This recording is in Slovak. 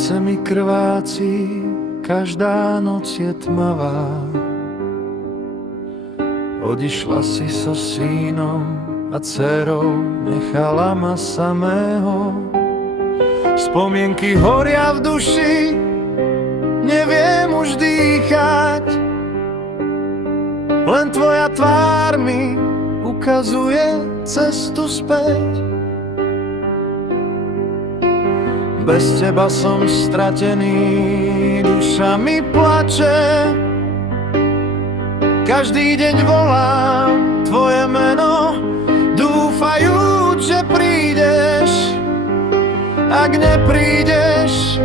Srdce mi krváci, každá noc je tmavá. Odišla si so synom a dcerou, nechala ma samého. Spomienky horia v duši, neviem už dýchať. Len tvoja tvár mi ukazuje cestu späť. Bez teba som stratený, duša mi plače. Každý deň volám tvoje meno, dúfajúc, že prídeš. Ak neprídeš,